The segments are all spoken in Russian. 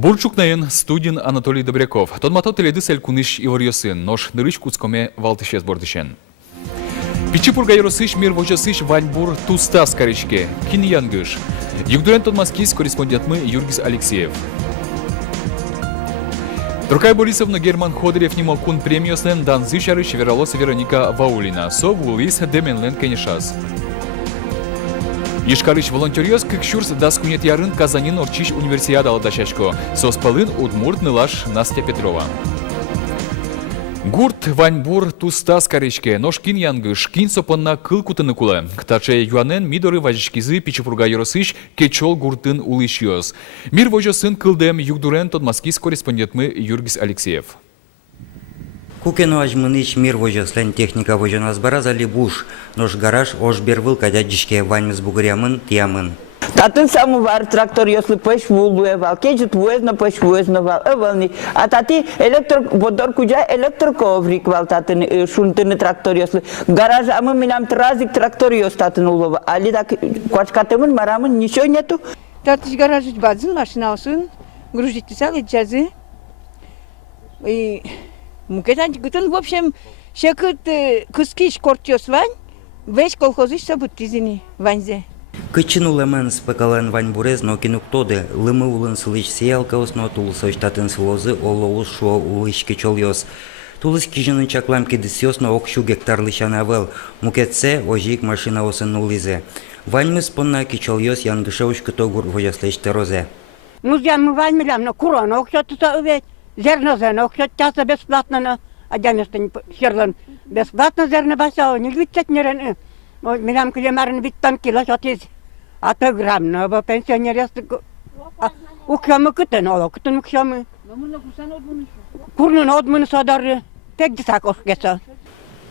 Бурчукнаен студен Анатолий Добряков. Тонмато теледис элькуныш иварьосын, нож нырыч куцкоме валтышес бордышен. Пичипурга яросыш мир вожасыш ваньбур туста скоричке. Кин янгыш. Югдурен тонмаскис корреспондентмы Юргис Алексеев. Трукай Борисовна Герман Ходырев не мог кун премиоснен дан зычарыш веролоса Вероника Ваулина. Со вулис деменлен кенешас. Ишкарыш волонтерёс кыкшурс даскунет ярын Казанин орчиш универсиада ладашачко. Соспалын удмурт нылаш Настя Петрова. Гурт ваньбур туста скоричке, ножкин янгыш, кин сопонна кыл кутыныкулы. Ктаче юанен мидоры важишкизы пичепурга яросыш кечол гуртын улышьёс. Мир вожосын кылдем югдурен тонмаскис корреспондентмы Юргис Алексеев. Кукену ажмыныч мир вожослен техника вожонас баразали буш, нож гараж ош бервыл кадяджишке ваньмыз бугырямын тиямын. Татын самовар трактор, если пеш вулуевал, кеджет вуезно пеш вуезновал, эвални. А тати водор куджа электроковрик вал татын шунтыны трактор, если гараж, а мы минам тразик трактор ёс татын улова. Али так квачкатымын, марамын, ничего нету. Тартыш гаражить бадзын, машина olsun, грузить писал, джазы. И мукетанч гытын, в общем, шекыт кыскиш кортёс вань, весь колхозыш собутизини ваньзе. Кычин улеман спекален ваньбурез, но кинуктоды, лымы улын сылыч сиялкаус, но тулысыч татын сылозы олоус шо улыч кечол ёс. Тулыс кижинын чаклам кедисёс, но окшу гектар лышан авел, мукетсе ожик машина осын улизе. Ваньмыз понна кечол ёс янгышевуч кытогур вожаслеч терозе. Музян ваньмилям, но курон, окшотуса уведь, зернозен, окшотяса бесплатно, а дянестань серлан бесплатно зерно басяо, не львицет нерен. Милям килемарен биттан кило шотиз. А то грамм, но по пенсионере укшамы кытын оло, кытын укшамы. Курнын одмын садар, пек дисак ошкеса.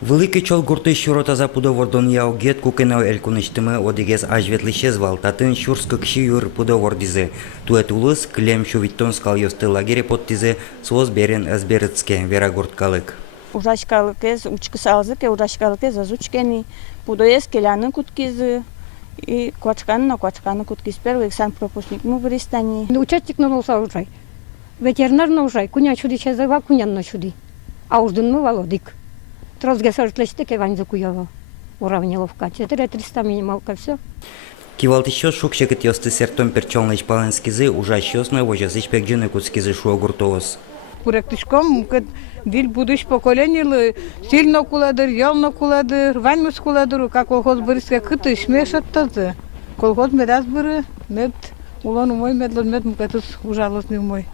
Великий чол гурты щурота запудовордон яогет кукенау элькуныштымы одигез ажветлышез вал, татын щурско кши юр пудовордизе. Тует улыс клем шувиттон скал ёсты лагере подтизе, соз берен эсберецке, вера гурткалык. Ужашкалыкез, учкысалзыке, ужашкалыкез азучкени, пудоез келянын куткизы, и квачканы куткиз первый санпропускник мы в Ристане. Участник на носа ужай. Ветеринар на ужай, куня чуди чезава, кунян на чуди. А уждын мы володик. Трозге сортлечты кевань закуява. Уравниловка. 4-300 минималка, все. Кивалтыщё шукшекет ёсты сертон перчолныч паленскизы, ужащёсной вожасыч пекджины куцкизы шуогуртоос. Проектишком, виль будущ поколение, сильно куладыр, ялно куладыр, ваньмыс куладыр, как колхоз бырыске кыты шмешет тазы. Колхоз медас быры, мед, улан умой, медлон мед, мукатус ужалосный умой.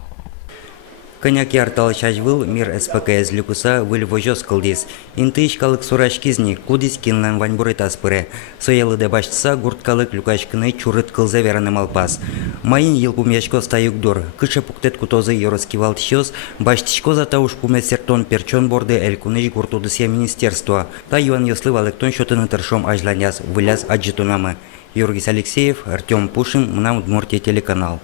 Коняк ярталыч ажвыл, мир СПКС люкуса выль вожос кылдис. Интыч калык сурашкизни, кудис кинлен ваньбуры таспыры. Соялы де башчыса гурткалык люкашкыны чурыт кылзе вераным алпас. Майын йылпум ячко стаюкдор, кыша пуктет кутозы йороскивалт щёс, баштичко затауш пуме сертон перчон борды элькуныч гуртудысия министерства. Та юан йослы валыктон шотыны тыршом ажланяс, выляз аджитунамы. Юргис Алексеев, Артем Пушин, Мнам Удмуртия телеканал.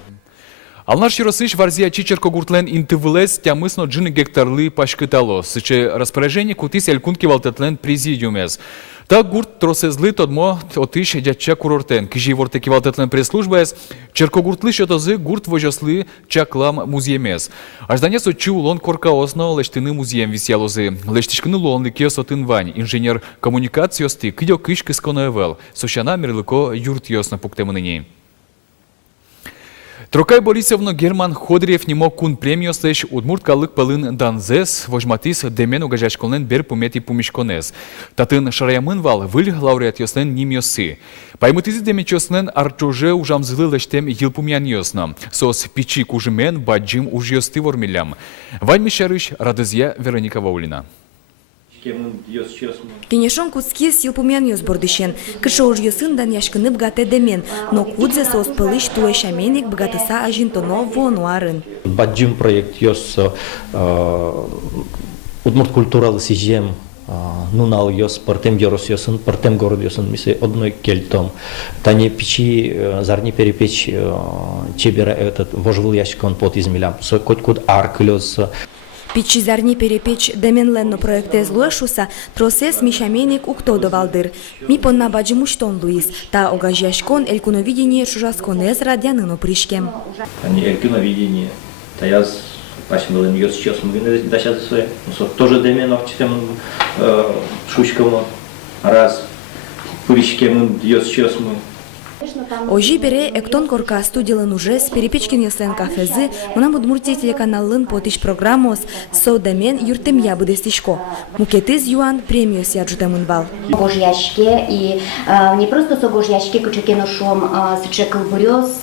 Алнаш Яросыш варзия чичерко гуртлен интывылез тямысно джины гектарлы пашкытало. Сыче распоряжение кутис элькунки валтетлен президиумез. Так гурт тросезлы тодмо отыш дяча курортен. Кижи вортеки валтетлен пресс-службез. Черко гуртлы шотозы гурт вожослы чаклам музеемез. Ажданес отчу улон коркаосно лештыны музеем висялозы. Лештишкыны луонлы киос отын вань. Инженер коммуникациосты кидё кыш кысконоевел. Сущана мирлыко юрт ёсно пуктемыныни. Трукай Борисовна Герман Ходырев не мог кун премию слэш удмурт калык палын данзес вожматис демен угажашколнен бер пумети пумишконез. Татын шараямын вал выль лауреат ёслен ним ёсы. Паймытизи демечоснен арчуже ужамзылы лэштем йылпумян ёсна. Сос пичи кужымен баджим уж ёсты вормилям. Вань мишарыш радызья Вероника Ваулина. Кенешон куцкиз йылпумян ёс бордышен. Кыша уж ёсындан яшкыны бгате демен. Но кудзе сос пылыш туэшаменик бгатыса ажинтоно вонуарын. Баджим проект ёс удмурт культуралы сижем нунал ёс партем ёрос ёсын, партем город ёсын, мисе одной кельтом. Тане печи зарни перепечь чебера этот вожвыл ящикон под измелям. Коть куд арклёс. Пичизарни перепеч деменленно проекте злуешуса процесс мишаменик уктодо валдыр. Ми понна баджимуштон Луис, та огажяшкон элькуновидение шужасконез радяныно пришкем. Они элькуновидение Та я бачимо, були йос щось ми дащати своє. Тоже демено читаємо шучками раз. Пуричке мы йос щось ми. Ожи бере эктон корка студиялын уже с Перепечкин яслен кафезы, мына Удмуртия телеканалын потыш программос «Соудамен юртемья быдестишко». Мукетыз юан премию сяджутамын вал. Гожьяшке и не просто со гожьяшке, кучекено шом сычекл бурёс.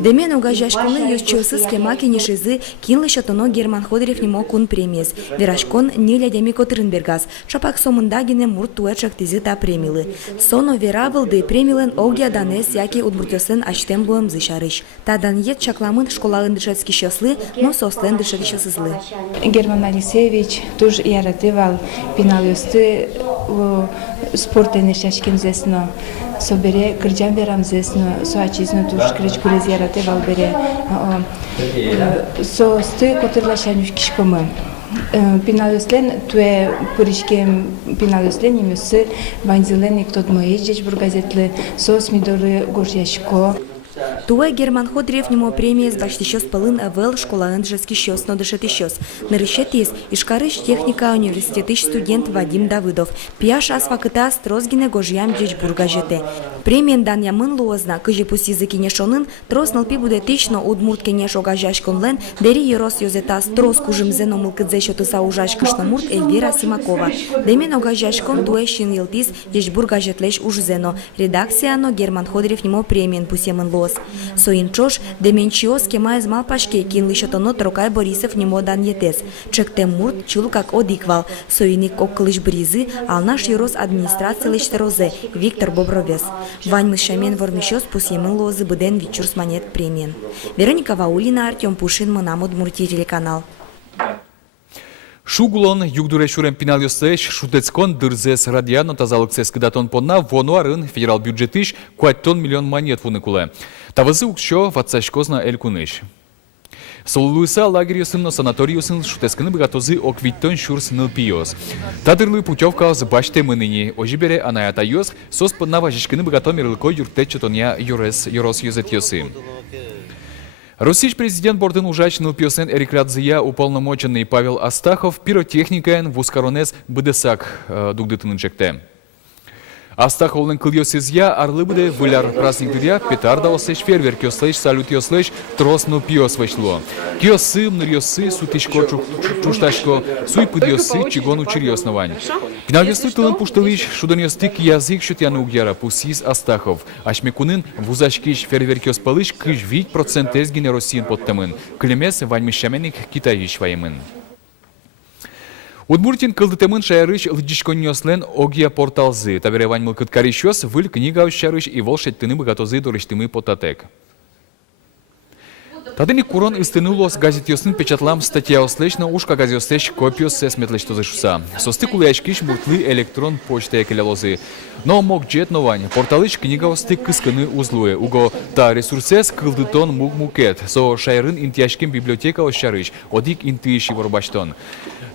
Демен угажашконы юсчосы схемаки нишизы кинлы шатоно Герман Ходырев немо кун премиес. Верашкон неля демико тырынбергас. Шапак сомындагине мурт туэчак тизы та премилы. Соно верабылды премилен огя данес яки удмуртёсын аштем буем зышарыш. Та даньет чакламын школалын дышецки щослы, но сослен дышеки щосызлы. Герман Алексеевич тоже яратывал пеналюсты спорт энешашкин зесно. Собере кырджан берам зесно, соачизно туш кречкулез яратывал бере. Со сты котырлашанюш кишкомы. Пеналюслен туе пуришкем пеналюслен имюсы ванзилен и кто-то мой ездить в газетле со смидоры гожьяшко. Туе Герман Ходырев немо премия с башти щос пылын авел школа ндышецки щос, но дышет щос. Нарышетис Ишкарыш техника университетыш студент Вадим Давыдов. Пияш асфакыта строзгине гожьям джеч бургажете. Премиен дан ямын луозна, кыжи пусть языки не шонын, трос налпи буде тично удмуртке не шогажашконлен, дери ерос йозета строс кужим зено мылкыдзе шотыса ужашкышна мурт Эльвира Симакова. Демен огажашкон туе шин елтис джеч бургажетлеш уж зено. Редакция но Герман Ходырев немо премиен пусемын луоз. Соинчош деменчиос кемай з малпашке кинли шотоно Трокай Борисов немо дан етес. Чектем мурт чул как одиквал. Соиник оккылыш бризы, ал наш ерос администрация лештерозе Виктор Бобровес. Вань Шамен вормищос пусемын лозы быден вичурс монет премиен. Вероника Ваулина, Артем Пушин, Мынам Удмуртия телеканал. Шугулон югдуре шурем пиналюсеш шутецкон дырзес радиано тазалыксес кыдатон понна вонуарын федерал бюджетыш 4 миллион монет вуникуле. Тавызы укшо ватсашкозна элькуныш. Солуиса лагерьюсын санаториюсын шутесканы богатозы оквиттон шурс нылпиос. Тадырлы путевка с баште мыныни. Ожибере анаятайос сос поднава жишканы богатомерлыко юртечетоня юрос юзетьосы. Российский президент Бордын ужач нылпиосен Эрикрадзия уполномоченный Павел Астахов пиротехникаен вускаронес быдесак дугдытынын чекте. Астаховлын кыльосызя арлы буде выляр праздник-дыря петарда ослеш фейерверк ослеш салют ослеш трос нылпиос вышло. Киосы, мнырьосы, сутишко чушташко, суй пыдьосы, чигон учирьосновань. Пинальосы тылын пуштылыш, шуданьостык язык шутяны угьяра пусиз Астахов. Ашмекунын вузашкиш фейерверк оспалыш кыш 20% езгине Россиин подтамын. Клемес ваньмышаменик Китайиш ваймын. Удмуртин кылдытемын шайрыш лыдишконьослен огия порталзы. Таверевань мылкыт карищос выль книга ущарыш и волшеттыны богатозы дорыштымы потатек. Тадыни курон истынулос газетёсын печатлам статья ослечна ушка газетёсеш копиос сметлештозы шуса. Состыкулы ачкиш муртлы электрон почта экелялозы. Но мог джетновань порталыш книга осты кысканы узлуе. Уго та ресурсес кылдытон мук-мукет. Со шайрын интяшким библиотека ощарыш. Одик интыиши ворбаштон.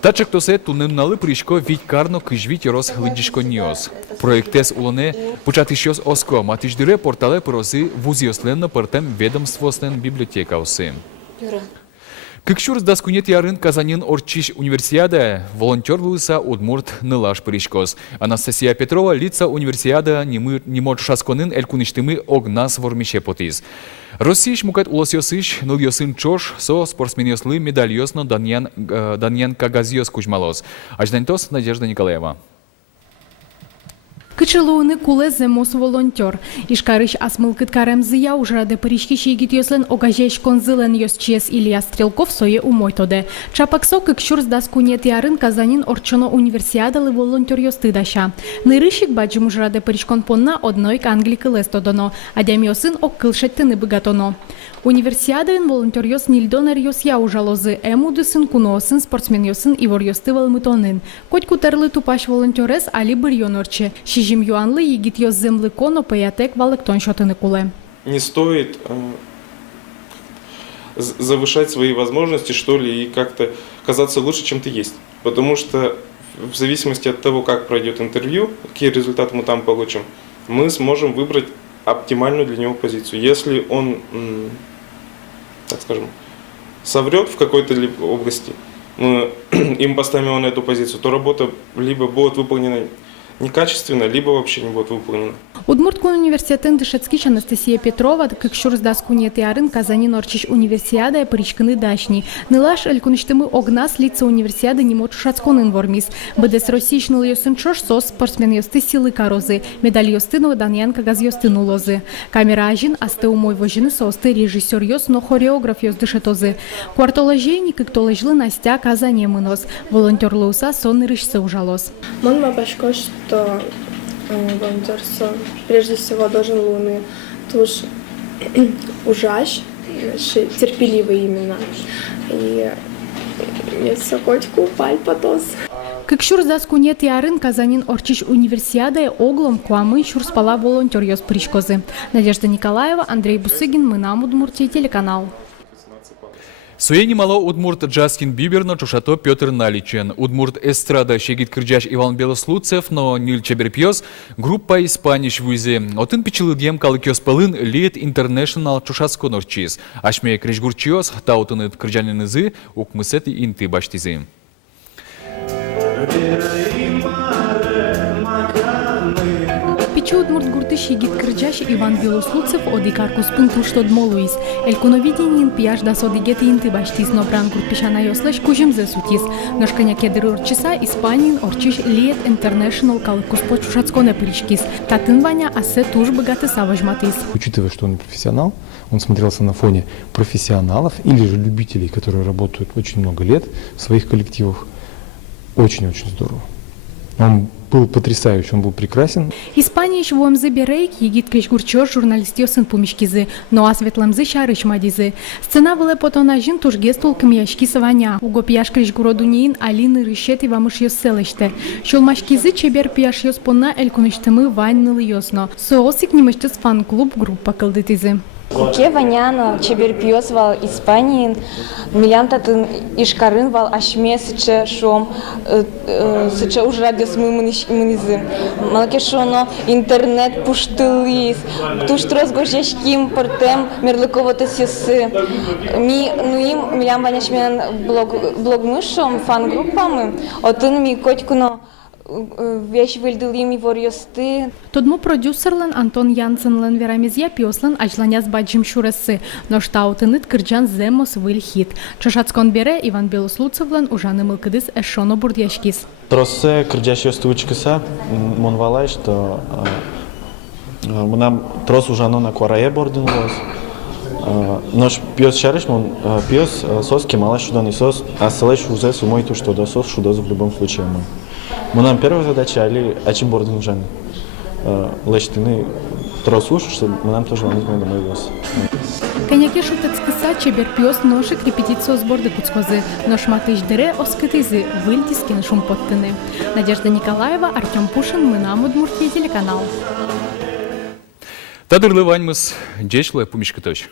Тачак тосе тунналы пришко вить карно кыжвить рос хлыдишконьос. Проектес улоне пучатищос оско матиждыре портале поросы вузиосленно портем ведомствослен библиотека осы. Кыкшур сдаскунет ярын Казанин орчиш универсиада волонтер луса удмурт нылаш пришкос. Анастасия Петрова лица универсиада немот шасконын элькуништымы огнас вормише потиз. Российш мукат улосьосыш ныльосын чош со спортсменьослы медальосно Даньян Кагазиос кучмалос. Аждантос Надежда Николаева. Кычылууны куле земос волонтер. Ишкарыш асмылкыт карем зыя ужраде парички шейгит йослен огажеш конзылен йосчес Илья Стрелков сое умойтоде. Чапаксо кыкшур сдаскунет ярын Казанин орчоно универсиадалы волонтер йостыдаша. Нырышик баджим ужраде паричкон понна одной англикы лестодоно, адямиосын оккылшеттыны быгатоно. Универсиадын волонтер йос нильдонер йос я ужалозы, эмудысын куноосын спортсмен йосын ивор йостывал мытонын. Коть кутерлы тупаш волонтерес али бырьонорче. Жим юанлы егит йос землы коно паятек валыктон шотыны куле. Не стоит завышать свои возможности, что ли, и как-то казаться лучше, чем ты есть. Потому что в зависимости от того, как пройдет интервью, какие результаты мы там получим, мы сможем выбрать оптимальную для него позицию. Если он, так скажем, соврет в какой-то области, мы им поставим его на эту позицию, то работа либо будет выполнена некачественно, либо вообще не будет выполнена. Удмурткун университетин дышецкич Анастасия Петрова, как щурздас кунеты арын Казани норчич универсиада паричканы дашни. Нылаш элькуништымы огнас лица универсиады не мочу шацконын вормис. Бедес российшныл ёсынчош сос спортсмен ёсты силы карозы. Медаль ёстыну Даньян кагаз ёстыну лозы. Камера ажин асты умой вожины состы режиссер ёс, но хореограф ёс дышетозы. Квартоложейник ктоложлы Настя Казани мынос. Волонтёрлы уса сонны рышсы ужалос. Мон мабашко, что волонтерство прежде всего должен луны туж ужаш, терпеливый именно. И если котику пальпатос. Как щурздас кунеты арын Казанин орчич универсиада оглом куамы щурспала волонтер ёс причкозы. Надежда Николаева, Андрей Бусыгин, Мынам Удмуртия, телеканал. Суени мало удмурт Джастин Бибер, но чушато Петр Наличен. Удмурт эстрада щегит кырджаш Иван Белослуцев, но Нил Чеберпьёс, группа Испаниш вузе. Отын пичилыдьем калыкёс пылын Лид Интернешнл чушаско норчиз. Ашме крежгурчиос, таутыныт кырджанинызы, укмысети инты баштизы. Пичу удмурт гуртыш егит кырджаш Иван Белослуцев одикаркус пункту штод молуис. Элькуновиденин пияж дас одигети инты баштиз, но бран гуртпишана ёслаш кужим зесутиз. Ношканя кедыр орчиса Испанин орчиш Лид Интернешнл калыкус почушацконе причкиз. Татын ваня асе туж богаты саважматиз. Учитывая, что он профессионал, он смотрелся на фоне профессионалов или же любителей, которые работают очень много лет в своих коллективах. Очень-очень здорово. Он был потрясающий, он был прекрасен. Испания еще в ОМЗ Берейк егит кричгурчор журналист ёсын пумишкизы, но а светлымзы шарыш мадизы. Сцена была потона жин туж гестул камьяшки саваня. Уго пияш кричгуродунеин Алины рышет и вамыш ёс селыште. Шулмашкизы чебер пияш ёс понна элькуныштымы ваннылы ёсно. Соосик немыштыс фан-клуб группа кылдытизы. Куке ваняно чеберпьёс вал Испании, милянтатын ишкарын вал ашме сыче шом, сыче уж радиос мынизы. Малке шоно интернет пуштылис, туш трос гожешким портем мерлыковотес ясы. Ми нуим милям ваняшмен блог мышом фан-группамы, отын ми котькуно вещь выльдылим его рёсты. Тодмо продюсерлен Антон Янсенлен верамизья пьослен ажланяс баджим шурасы, но штаутыныт кырджан земос выльхит. Чашацкон бере Иван Белослуцевлен ужаны мылкыдыс эшоно бурдяшкис. Тросе кырджаш ёсты учкыса, мон валай, что нам трос ужано на кварае бордын лоз. Наш пьёс шарыш, мон пьёс сос кемала шудан и сос, а селэш узе сумой ту что да сос шудоз в любом случае мы. Мы нам первая задача, али ачим бордын ужаны. Лештыны трос уж, чтобы мы нам тоже ванызмай домой вез. Коняки шутецкиса чеберпьёс ношик репетицию сборды куцкозы, но шматыш дере оскытызы, выльдискен шум подтыны. Надежда Николаева, Артем Пушин, Мынам Удмуртия, телеканал. Тадырлы ваньмыз, джешлы пумишкаточ.